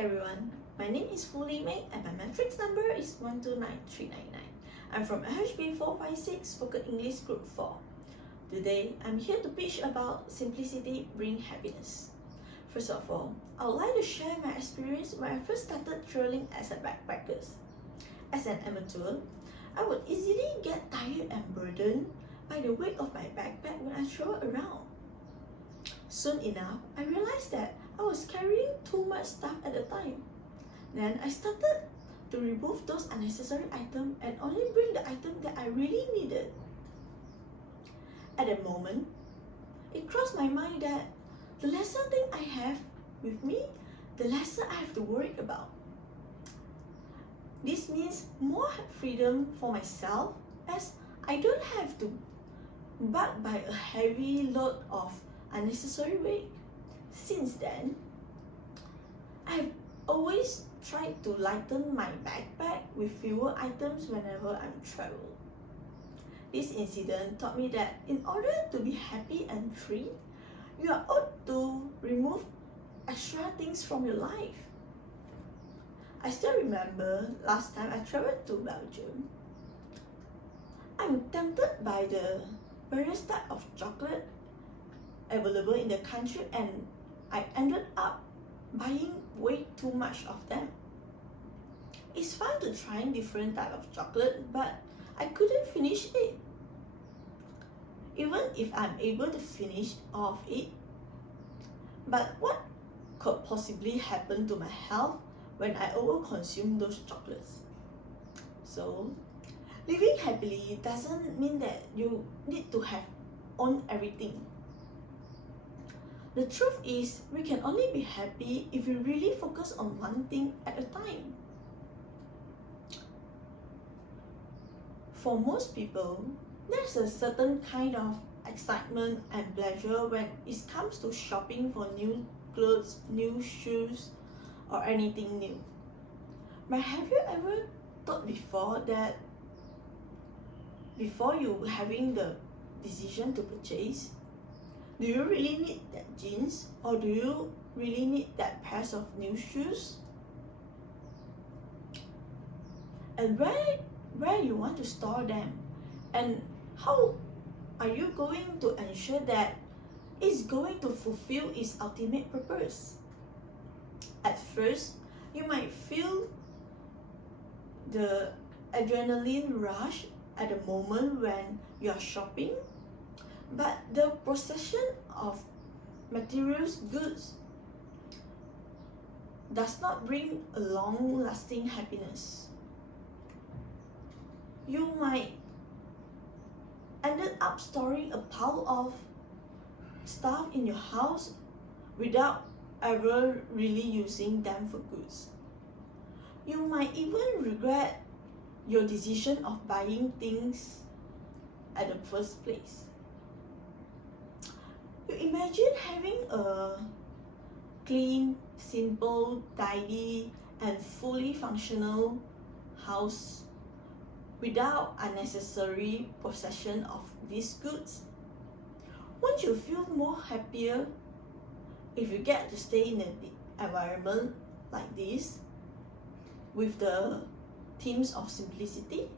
everyone, my name is Foo Li May and my matrix number is 129399. I'm from LHP456 Spoken English Group 4. Today, I'm here to pitch about simplicity bring happiness. First of all, I would like to share my experience when I first started traveling as a backpacker. As an amateur, I would easily get tired and burdened by the weight of my backpack when I travel around. Soon enough, I realized that I was carrying too much stuff at the time. Then I started to remove those unnecessary items and only bring the item that I really needed. At that moment, it crossed my mind that the lesser thing I have with me, the lesser I have to worry about. This means more freedom for myself as I don't have to bug by a heavy load of unnecessary weight. Since then, I've always tried to lighten my backpack with fewer items whenever I'm travel. This incident taught me that in order to be happy and free, you are ought to remove extra things from your life. I still remember last time I traveled to Belgium. I'm tempted by the various types of chocolate available in the country and I ended up buying way too much of them. It's fun to try different types of chocolate, but I couldn't finish it. Even if I'm able to finish all of it, but what could possibly happen to my health when I overconsume those chocolates? So, living happily doesn't mean that you need to have own everything. The truth is, we can only be happy if we really focus on one thing at a time. For most people, there's a certain kind of excitement and pleasure when it comes to shopping for new clothes, new shoes, or anything new. But have you ever thought before that before you having the decision to purchase, do you really need that jeans or do you really need that pair of new shoes? And where you want to store them? And how are you going to ensure that it's going to fulfill its ultimate purpose? At first, you might feel the adrenaline rush at the moment when you are shopping, but the possession of materials goods does not bring a long-lasting happiness. You might ended up storing a pile of stuff in your house without ever really using them for goods. You might even regret your decision of buying things at the first place. You imagine having a clean, simple, tidy, and fully functional house without unnecessary possession of these goods. Won't you feel more happier if you get to stay in an environment like this with the themes of simplicity?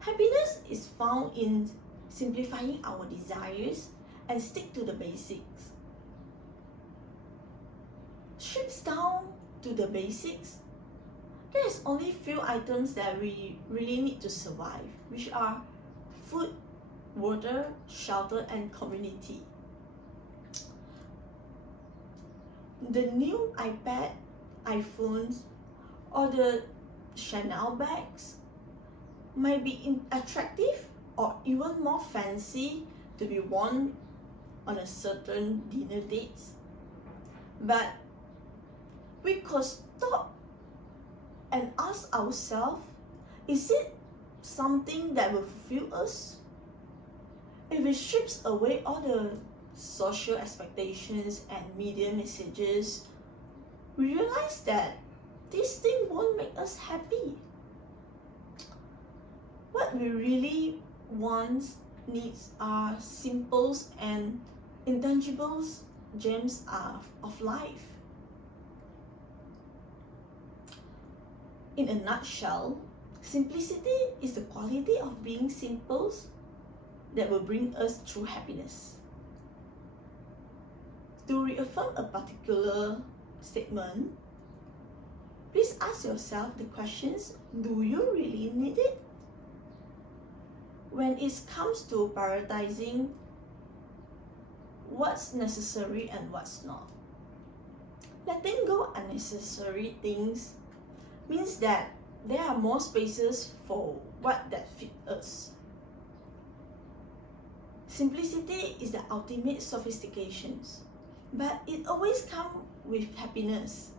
Happiness is found in simplifying our desires and stick to the basics. Stripped down to the basics, there's only few items that we really need to survive, which are food, water, shelter, and community. The new iPad, iPhones, or the Chanel bags might be attractive or even more fancy to be worn on a certain dinner dates. But we could stop and ask ourselves, is it something that will fulfill us? If it strips away all the social expectations and media messages, we realize that this thing won't make us happy. What we really want, needs are simple and intangibles gems of life. In a nutshell, simplicity is the quality of being simple that will bring us true happiness. To reaffirm a particular statement, please ask yourself the questions, do you really need it? When it comes to prioritizing what's necessary and what's not, letting go unnecessary things means that there are more spaces for what that fit us. Simplicity is the ultimate sophistication, but it always comes with happiness.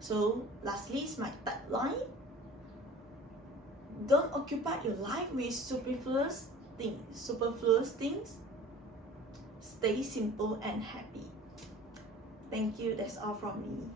So lastly is my tagline: don't occupy your life with superfluous things. Stay simple and happy. Thank you. That's all from me.